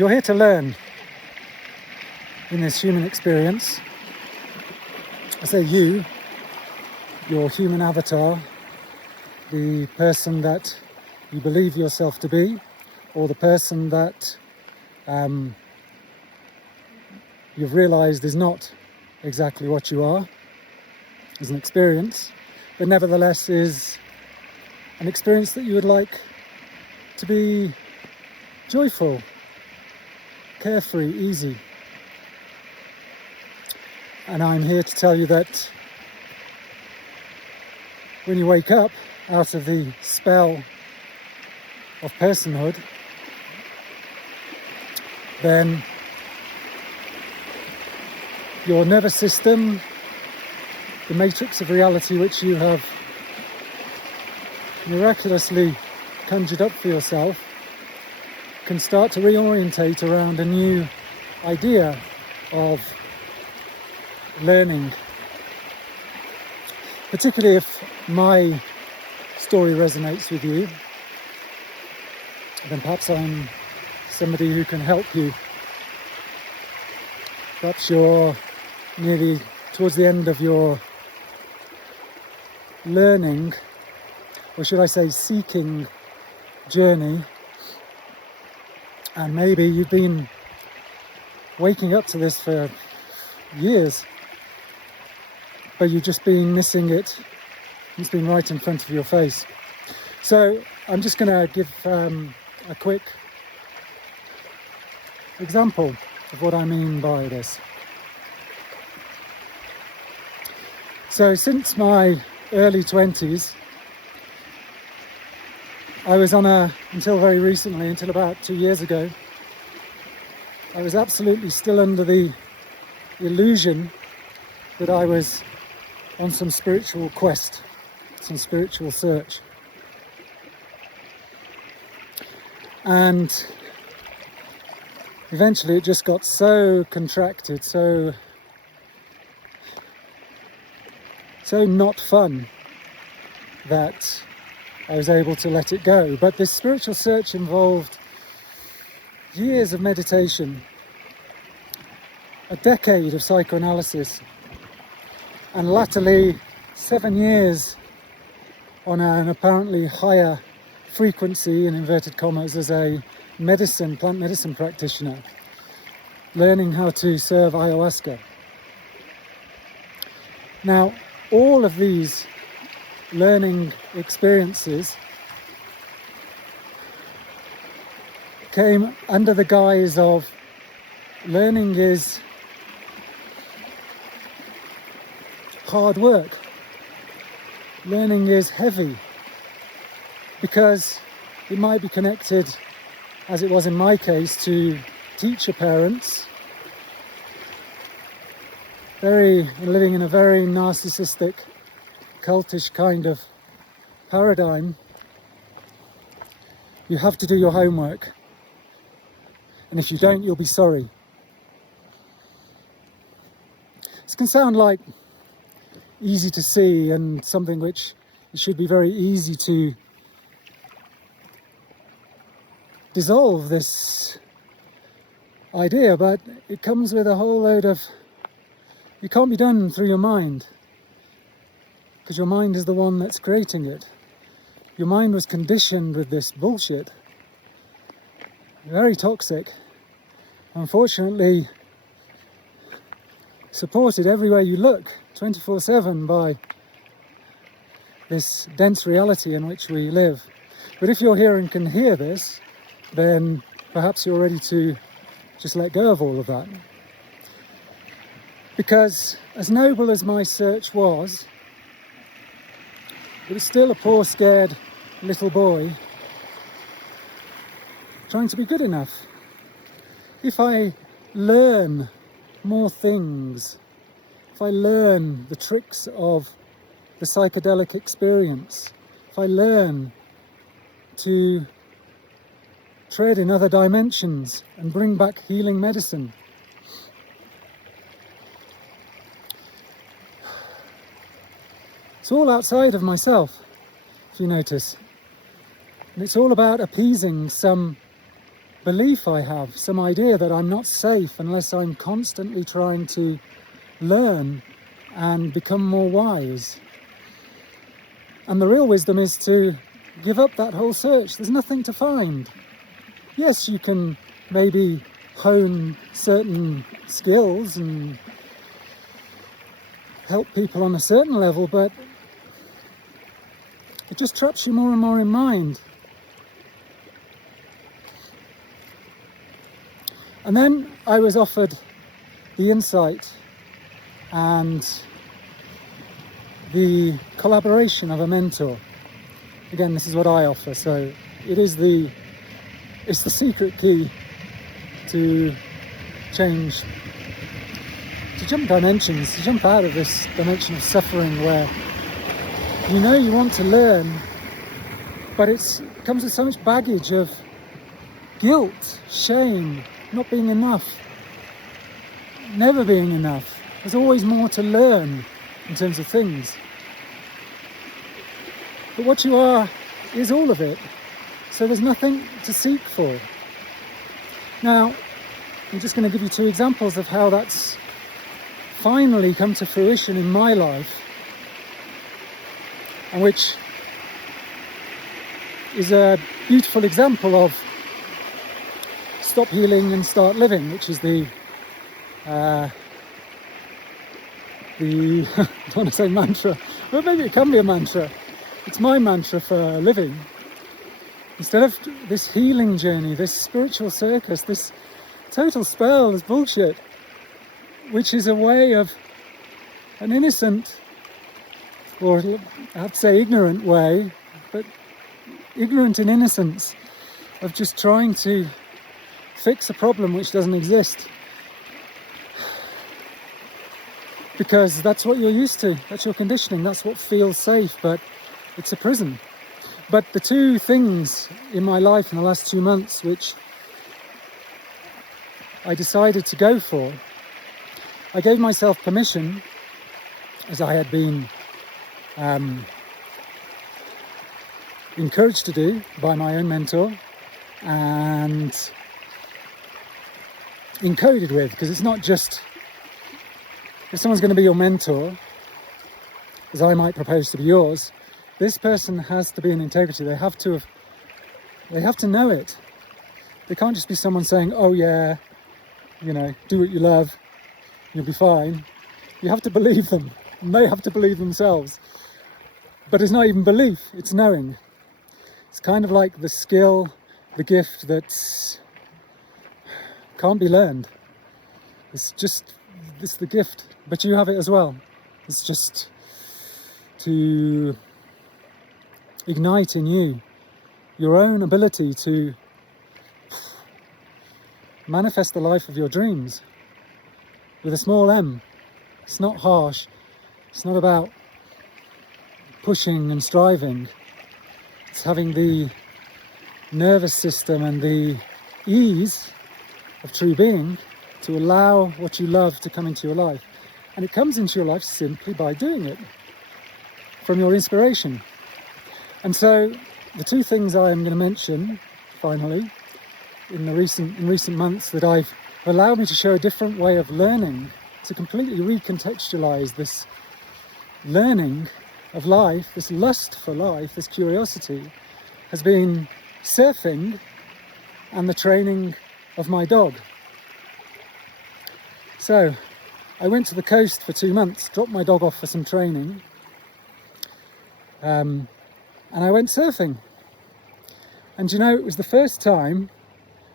You're here to learn in this human experience. I say you, your human avatar, the person that you believe yourself to be, or the person that you've realized is not exactly what you are, is an experience, but nevertheless is an experience that you would like to be joyful, carefree, easy. And I'm here to tell you that when you wake up out of the spell of personhood, then your nervous system, the matrix of reality which you have miraculously conjured up for yourself, can start to reorientate around a new idea of learning. Particularly if my story resonates with you, then perhaps I'm somebody who can help you. Perhaps you're nearly towards the end of your learning, or should I say seeking journey, and maybe you've been waking up to this for years, but you've just been missing it. It's been right in front of your face. So I'm just going to give a quick example of what I mean by this. So since my early 20s, I was until very recently, until about 2 years ago, I was absolutely still under the illusion that I was on some spiritual quest, some spiritual search. And eventually it just got so contracted, so not fun, that I was able to let it go. But this spiritual search involved years of meditation, a decade of psychoanalysis, and latterly 7 years on an apparently higher frequency, in inverted commas, as a plant medicine practitioner, learning how to serve ayahuasca. Now, all of these learning experiences came under the guise of learning is hard work. Learning is heavy, because it might be connected, as it was in my case, to teacher parents, living in a very narcissistic, cultish kind of paradigm. You have to do your homework, and if you don't, you'll be sorry. This can sound like easy to see and something which it should be very easy to dissolve, this idea, but it comes with a whole load of, it can't be done through your mind, because your mind is the one that's creating it. Your mind was conditioned with this bullshit, very toxic, unfortunately supported everywhere you look, 24/7, by this dense reality in which we live. But if you're here and can hear this, then perhaps you're ready to just let go of all of that. Because as noble as my search was, it was still a poor, scared little boy trying to be good enough. If I learn more things, if I learn the tricks of the psychedelic experience, if I learn to tread in other dimensions and bring back healing medicine, it's all outside of myself, if you notice. And it's all about appeasing some belief I have, some idea that I'm not safe unless I'm constantly trying to learn and become more wise. And the real wisdom is to give up that whole search. There's nothing to find. Yes, you can maybe hone certain skills and help people on a certain level, but it just traps you more and more in mind. And then I was offered the insight and the collaboration of a mentor. Again, this is what I offer, so it's the secret key to change, to jump dimensions, to jump out of this dimension of suffering where you want to learn, but it comes with so much baggage of guilt, shame, not being enough, never being enough. There's always more to learn in terms of things. But what you are is all of it. So there's nothing to seek for. Now, I'm just going to give you 2 examples of how that's finally come to fruition in my life, and which is a beautiful example of stop healing and start living, which is the I don't want to say mantra, but maybe it can be a mantra. It's my mantra for living. Instead of this healing journey, this spiritual circus, this total spell, this bullshit, which is a way of an innocent, or I have to say ignorant way, but ignorant in innocence, of just trying to fix a problem which doesn't exist. Because that's what you're used to, that's your conditioning, that's what feels safe, but it's a prison. But the 2 things in my life in the last 2 months which I decided to go for, I gave myself permission, as I had been encouraged to do by my own mentor, and encoded with, because it's not just, if someone's going to be your mentor, as I might propose to be yours, this person has to be in integrity. They have to know it. They can't just be someone saying, oh yeah, do what you love, you'll be fine. You have to believe them, and they have to believe themselves. But it's not even belief, it's knowing. It's kind of like the skill, the gift that can't be learned. It's the gift, but you have it as well. It's just to ignite in you your own ability to manifest the life of your dreams with a small m. It's not harsh. It's not about pushing and striving. It's having the nervous system and the ease of true being to allow what you love to come into your life. And it comes into your life simply by doing it from your inspiration. And so the 2 things I am going to mention finally in recent months that I've allowed me to show a different way of learning, to completely recontextualize this learning of life, this lust for life, this curiosity, has been surfing and the training of my dog. So I went to the coast for 2 months, dropped my dog off for some training, and I went surfing. And it was the first time.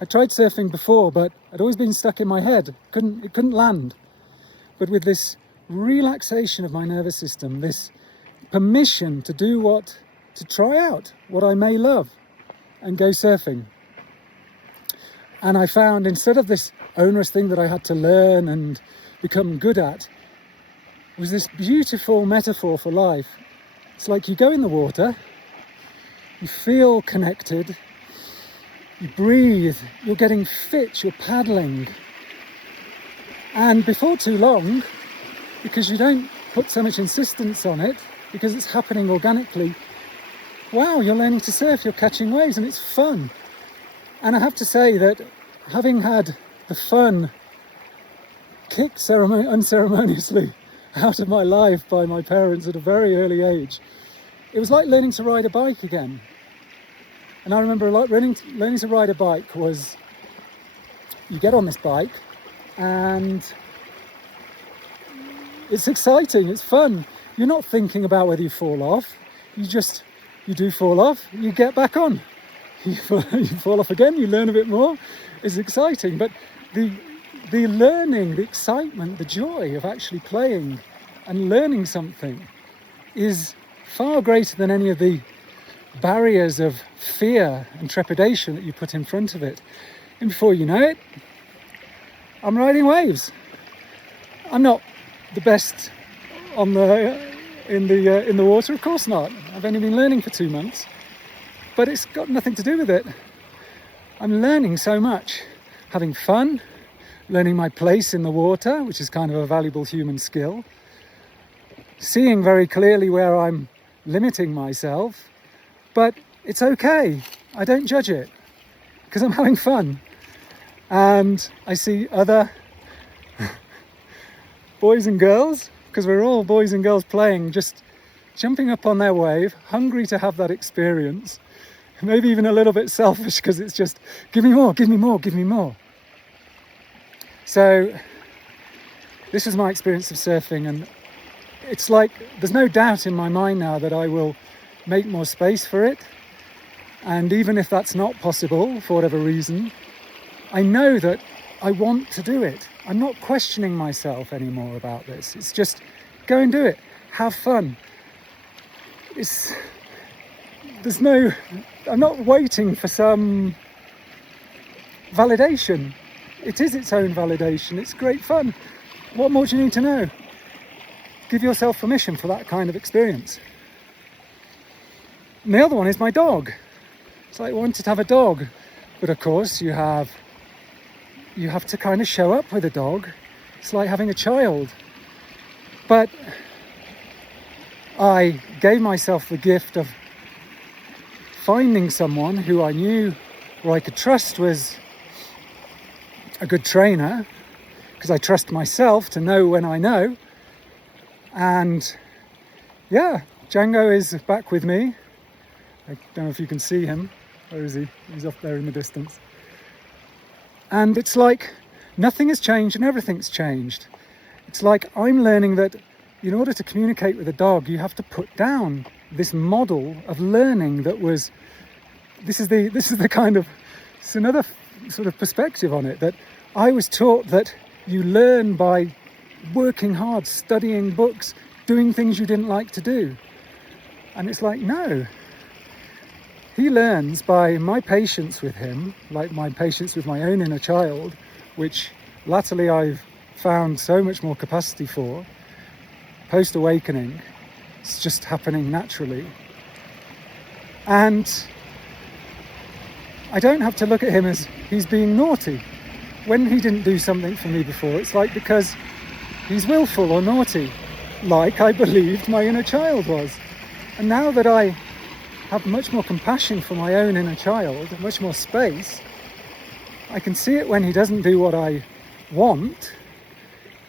I tried surfing before, but I'd always been stuck in my head. It couldn't land. But with this relaxation of my nervous system, this permission to try out what I may love and go surfing. And I found, instead of this onerous thing that I had to learn and become good at, was this beautiful metaphor for life. It's like you go in the water, you feel connected, you breathe, you're getting fit, you're paddling. And before too long, because you don't put so much insistence on it, because it's happening organically, wow, you're learning to surf, you're catching waves, and it's fun. And I have to say that having had the fun kicked unceremoniously out of my life by my parents at a very early age, it was like learning to ride a bike again. And I remember learning to ride a bike was, you get on this bike and it's exciting, it's fun. You're not thinking about whether you fall off. You do fall off, you get back on. You fall off again, you learn a bit more. It's exciting, but the learning, the excitement, the joy of actually playing and learning something is far greater than any of the barriers of fear and trepidation that you put in front of it. And before you know it, I'm riding waves. I'm not the best in the water, of course not. I've only been learning for 2 months, but it's got nothing to do with it. I'm learning so much, having fun, learning my place in the water, which is kind of a valuable human skill, seeing very clearly where I'm limiting myself, but it's okay. I don't judge it because I'm having fun. And I see other boys and girls, because we're all boys and girls playing, just jumping up on their wave, hungry to have that experience, maybe even a little bit selfish because it's just, give me more, give me more, give me more. So this is my experience of surfing, and it's like there's no doubt in my mind now that I will make more space for it. And even if that's not possible for whatever reason, I know that I want to do it. I'm not questioning myself anymore about this. It's just go and do it. Have fun. I'm not waiting for some validation. It is its own validation. It's great fun. What more do you need to know? Give yourself permission for that kind of experience. And the other one is my dog. It's like I wanted to have a dog, but of course you have to kind of show up with a dog. It's like having a child. But I gave myself the gift of finding someone who I knew or I could trust was a good trainer, because I trust myself to know when I know. And yeah, Django is back with me. I don't know if you can see him. Where is he? He's up there in the distance. And it's like nothing has changed and everything's changed. It's like I'm learning that in order to communicate with a dog, you have to put down this model of learning that was, this is the kind of, it's another sort of perspective on it, that I was taught that you learn by working hard, studying books, doing things you didn't like to do. And it's like, no. He learns by my patience with him, like my patience with my own inner child, which latterly I've found so much more capacity for, post-awakening. It's just happening naturally. And I don't have to look at him as he's being naughty. When he didn't do something for me before, it's like because he's willful or naughty, like I believed my inner child was. And now that I have much more compassion for my own inner child, much more space, I can see it when he doesn't do what I want,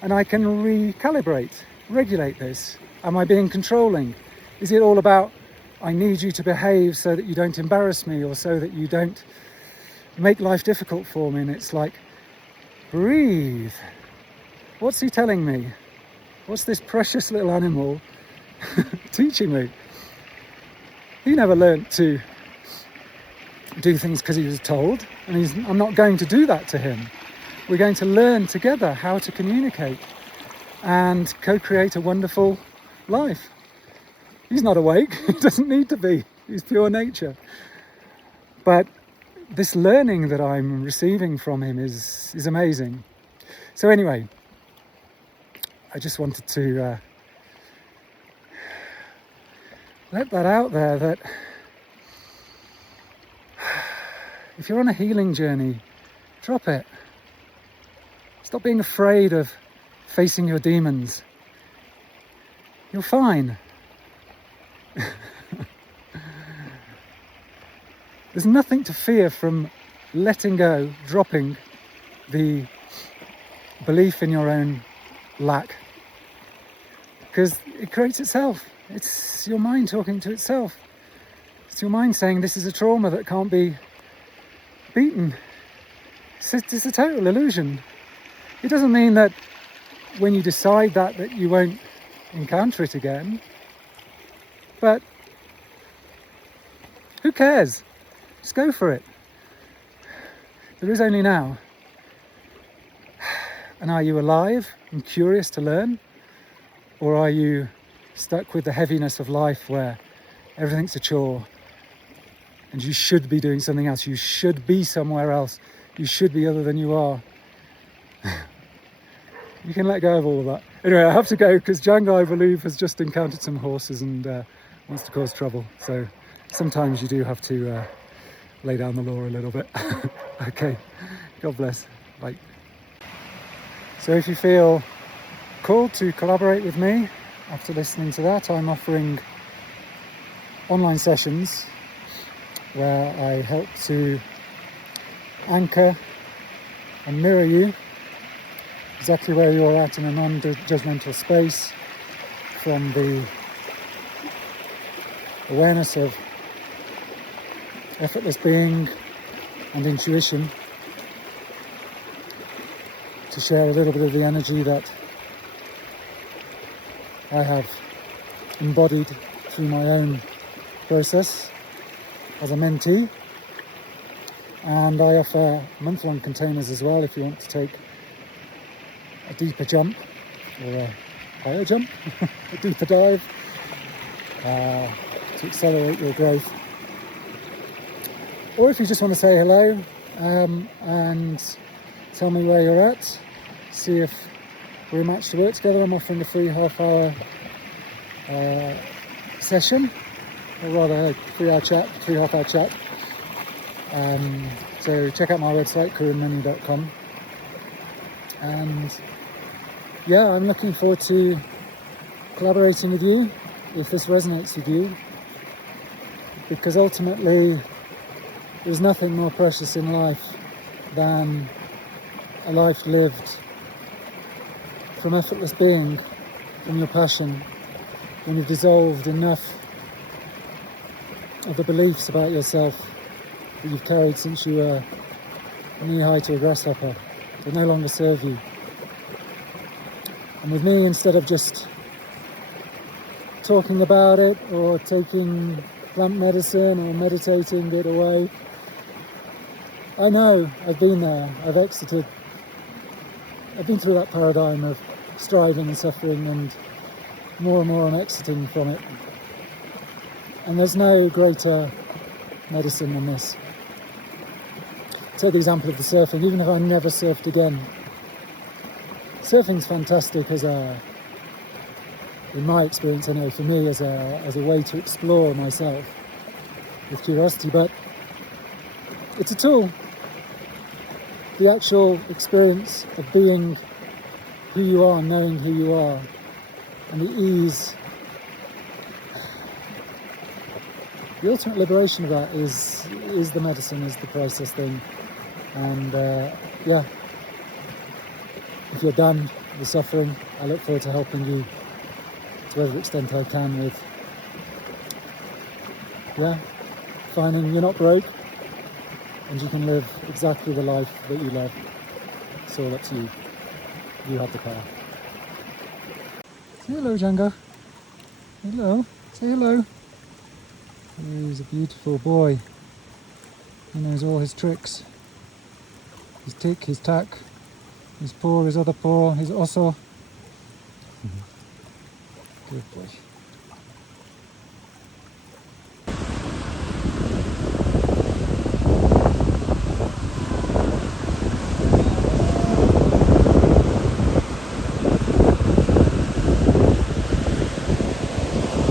and I can recalibrate, regulate this. Am I being controlling? Is it all about, I need you to behave so that you don't embarrass me or so that you don't make life difficult for me? And it's like, breathe. What's he telling me? What's this precious little animal teaching me? He never learnt to do things because he was told, and I'm not going to do that to him. We're going to learn together how to communicate and co-create a wonderful life. He's not awake, he doesn't need to be, he's pure nature. But this learning that I'm receiving from him is amazing. So anyway, I just wanted to let that out there, that if you're on a healing journey, drop it. Stop being afraid of facing your demons. You're fine. There's nothing to fear from letting go, dropping the belief in your own lack, because it creates itself. It's your mind talking to itself. It's your mind saying this is a trauma that can't be beaten. It's a total illusion. It doesn't mean that when you decide that you won't encounter it again, but who cares? Just go for it. There is only now. And are you alive and curious to learn? Or are you stuck with the heaviness of life where everything's a chore and you should be doing something else, you should be somewhere else, you should be other than you are? You can let go of all of that. Anyway, I have to go because Django, I believe, has just encountered some horses and wants to cause trouble. So sometimes you do have to lay down the law a little bit. Okay, God bless. Bye. So if you feel called to collaborate with me after listening to that, I'm offering online sessions where I help to anchor and mirror you exactly where you're at in a non-judgmental space, from the awareness of effortless being and intuition, to share a little bit of the energy that I have embodied through my own process as a mentee. And I offer month-long containers as well if you want to take a deeper jump or a higher jump, a deeper dive, to accelerate your growth. Or if you just want to say hello and tell me where you're at, see if we're a match to work together. I'm offering a free half-hour session, or rather a free half-hour chat. So check out my website, corinmenu.com. And yeah, I'm looking forward to collaborating with you if this resonates with you, because ultimately there's nothing more precious in life than a life lived from effortless being, from your passion, when you've dissolved enough of the beliefs about yourself that you've carried since you were knee-high to a grasshopper. They no longer serve you. And with me, instead of just talking about it or taking plant medicine or meditating it away, I know, I've been there, I've exited, I've been through that paradigm of striving and suffering, and more I'm exiting from it. And there's no greater medicine than this. Take the example of the surfing. Even if I never surfed again, surfing's fantastic in my experience anyway, for me, as a way to explore myself with curiosity, but it's a tool. The actual experience of being who you are, knowing who you are, and the ease, the ultimate liberation of that is the medicine, is the priceless thing. And yeah, if you're done with suffering, I look forward to helping you to whatever extent I can with, yeah, finding you're not broke and you can live exactly the life that you love. It's all up to you. You have the power. Say hello, Django. Hello. Say hello. He's a beautiful boy. He knows all his tricks. His tick, his tack, his paw, his other paw, his osso. Good boy.